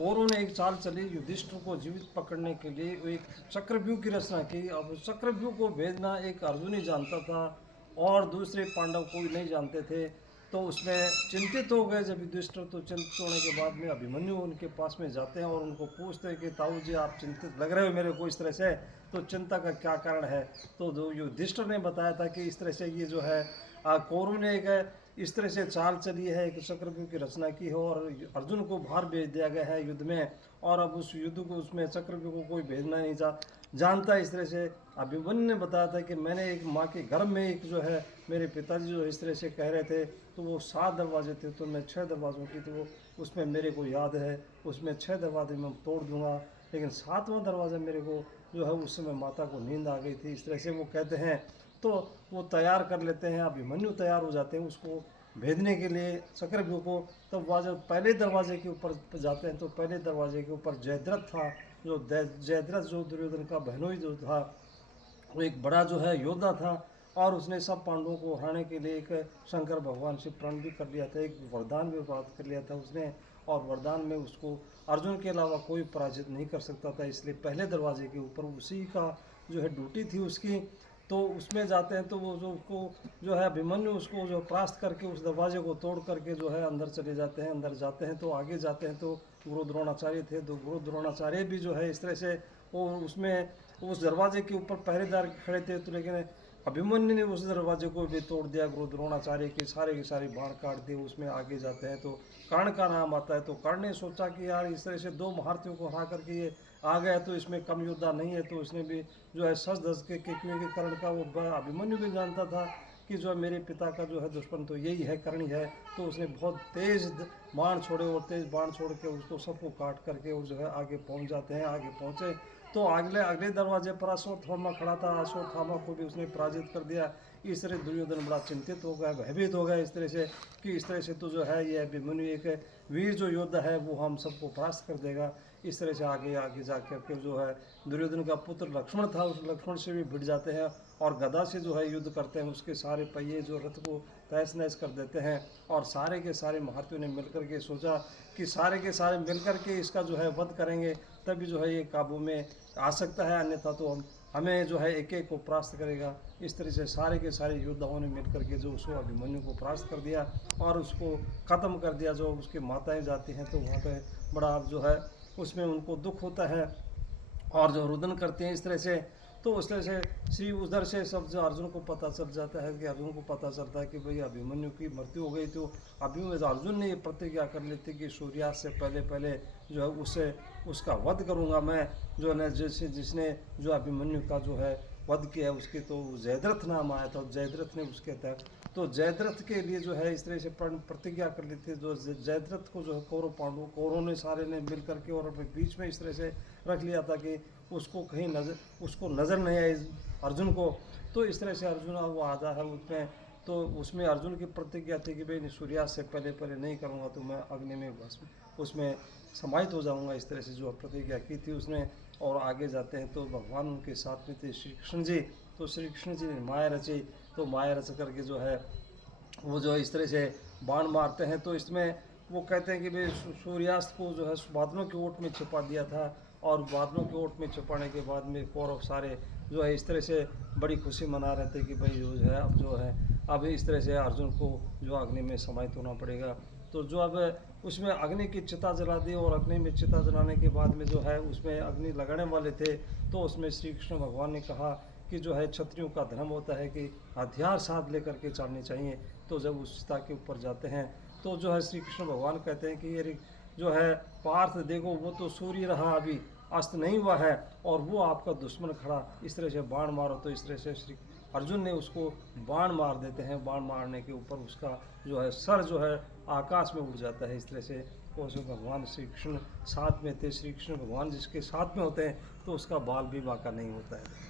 कौरवों ने एक चाल चली युधिष्ठिर को जीवित पकड़ने के लिए, वो एक चक्रव्यूह की रचना की। अब चक्रव्यूह को भेजना एक अर्जुन ही जानता था और दूसरे पांडव कोई नहीं जानते थे। तो उसमें चिंतित हो गए जब युधिष्ठिर, तो चिंतित होने के बाद में अभिमन्यु उनके पास में जाते हैं और उनको पूछते हैं कि ताऊ जी आप चिंतित लग रहे हो मेरे को इस तरह से, तो चिंता का क्या कारण है। तो जो युधिष्ठिर ने बताया था कि इस तरह से ये जो है कौरव ने एक इस तरह से चाल चली है, एक चक्रव्यूह की रचना की है और अर्जुन को बाहर भेज दिया गया है युद्ध में। और अब उस युद्ध को उसमें चक्रव्यूह को कोई भेजना नहीं जानता। इस तरह से अभिमन्यु ने बताया था कि मैंने एक माँ के गर्भ में एक जो है मेरे पिताजी जो इस तरह से कह रहे थे, तो वो 7 दरवाजे थे, तो मैं 6 दरवाज़ों की, तो वो उसमें मेरे को याद है उसमें 6 दरवाजे मैं तोड़ दूंगा, लेकिन 7वां दरवाज़ा मेरे को जो है उस समय माता को नींद आ गई थी। इस तरह से वो कहते हैं। तो वो तैयार कर लेते हैं, अभिमन्यु तैयार हो जाते हैं उसको भेजने के लिए चक्रव्यूह को। तब वह जब पहले दरवाजे के ऊपर जाते हैं तो पहले दरवाजे के ऊपर जयद्रथ था। जो जयद्रथ जो दुर्योधन का बहनोई जो था, वो एक बड़ा जो है योद्धा था और उसने सब पांडवों को हराने के लिए एक शंकर भगवान से प्रण भी कर लिया था, एक वरदान भी प्राप्त कर लिया था उसने। और वरदान में उसको अर्जुन के अलावा कोई पराजित नहीं कर सकता था, इसलिए पहले दरवाजे के ऊपर उसी का जो है ड्यूटी थी उसकी। तो उसमें जाते हैं तो वो जो उसको जो है अभिमन्यु उसको जो परास्त करके उस दरवाजे को तोड़ करके जो है अंदर चले जाते हैं। अंदर जाते हैं तो आगे जाते हैं तो गुरु द्रोणाचार्य थे, तो गुरु द्रोणाचार्य भी जो है इस तरह से वो उसमें उस दरवाजे के ऊपर पहरेदार खड़े थे। तो लेकिन अभिमन्यु ने उस दरवाजे को भी तोड़ दिया, गुरु द्रोणाचार्य के सारे बाण काट दिए। उसमें आगे जाते हैं तो कर्ण का नाम आता है। तो कर्ण ने सोचा कि यार इस तरह से 2 महारथियों को हरा करके ये आ गया तो इसमें कम योद्धा नहीं है, तो उसने भी जो है सच धस के क्योंकि कर्ण का वो अभिमन्यु भी जानता था कि जो है मेरे पिता का जो है दुश्मन तो यही है, कर्ण ही है। तो उसने बहुत तेज बाण छोड़े और तेज बाण छोड़ के उसको सबको काट करके वो जो है आगे पहुंच जाते हैं। आगे पहुंचे तो अगले दरवाजे पर अश्वत्थामा खड़ा था, अश्वत्थामा को भी उसने पराजित कर दिया। इस तरह दुर्योधन बड़ा चिंतित हो गया, भयभीत हो गया इस तरह से कि इस तरह से तो जो है ये अभिमन्यु एक वीर जो योद्धा है वो हम सबको परास्त कर देगा। इस तरह से आगे आगे जा करके जो है दुर्योधन का पुत्र लक्ष्मण था, उस लक्ष्मण से भी भिड़ जाते हैं और गदा से जो है युद्ध करते हैं। उसके सारे पहिए जो रथ को तहस नहस कर देते हैं और सारे के सारे महारथियों ने मिलकर के सोचा कि सारे के सारे मिलकर के इसका जो है वध करेंगे, तभी जो है ये काबू में आ सकता है, अन्यथा तो हमें जो है एक एक को परास्त करेगा। इस तरह से सारे के सारे योद्धाओं ने मिलकर के जो उसको अभिमन्यु को परास्त कर दिया और उसको ख़त्म कर दिया। जो उसकी माताएं जाती हैं तो वहाँ पे बड़ा जो है उसमें उनको दुख होता है और जो रुदन करते हैं इस तरह से। तो उस तरह से श्री उधर से सब जो अर्जुन को पता चल जाता है कि अर्जुन को पता चलता है कि भाई अभिमन्यु की मृत्यु हो गई। तो अर्जुन ने ये प्रतिज्ञा कर ली थी कि सूर्यास्त से पहले पहले जो है उससे उसका वध करूँगा मैं, जो है जैसे जिसने जो अभिमन्यु का जो है वध किया उसके तो जयद्रथ नाम आया था, जयद्रथ ने उसके तहत तो जयद्रथ के लिए जो है इस तरह से प्रतिज्ञा कर ली थी। जो जयद्रथ को जो है कौरवों ने सारे ने मिल करके और अपने बीच में इस तरह से रख लिया था कि उसको कहीं उसको नज़र नहीं आई अर्जुन को। तो इस तरह से अर्जुन वो आधा है उसमें, तो उसमें अर्जुन की प्रतिज्ञा थी कि भाई सूर्यास्त से पहले पहले नहीं करूँगा तो मैं अग्नि में भस्म उसमें समाहित हो जाऊँगा। इस तरह से जो प्रतिज्ञा की थी उसने। और आगे जाते हैं तो भगवान उनके साथ में थे श्री कृष्ण जी। तो श्री कृष्ण जी ने माया रची, तो माया रच करके जो है वो जो इस तरह से बाण मारते हैं। तो इसमें वो कहते हैं कि भाई सूर्यास्त को जो है बादलों की ओट में छिपा दिया था और बादलों की ओट में छिपाने के बाद में कौरव सारे जो है इस तरह से बड़ी खुशी मना रहे थे कि भाई जो है अब जो है अब इस तरह से अर्जुन को जो अग्नि में समाहित होना पड़ेगा। तो जो अब उसमें अग्नि की चिता जला दी और अग्नि में चिता जलाने के बाद में जो है उसमें अग्नि लगाने वाले थे। तो उसमें श्री कृष्ण भगवान ने कहा कि जो है क्षत्रियों का धर्म होता है कि हथियार साथ लेकर के चलने चाहिए। तो जब उस चिता के ऊपर जाते हैं तो जो है श्री कृष्ण भगवान कहते हैं कि ये जो है पार्थ देखो वो तो सूर्य रहा अभी अस्त नहीं हुआ है और वो आपका दुश्मन खड़ा, इस तरह से बाण मारो। तो इस तरह से श्री अर्जुन ने उसको बाण मार देते हैं। बाण मारने के ऊपर उसका जो है सर जो है आकाश में उड़ जाता है। इस तरह से उसमें भगवान श्री कृष्ण साथ में थे। श्री कृष्ण भगवान जिसके साथ में होते हैं तो उसका बाल भी बांका नहीं होता है।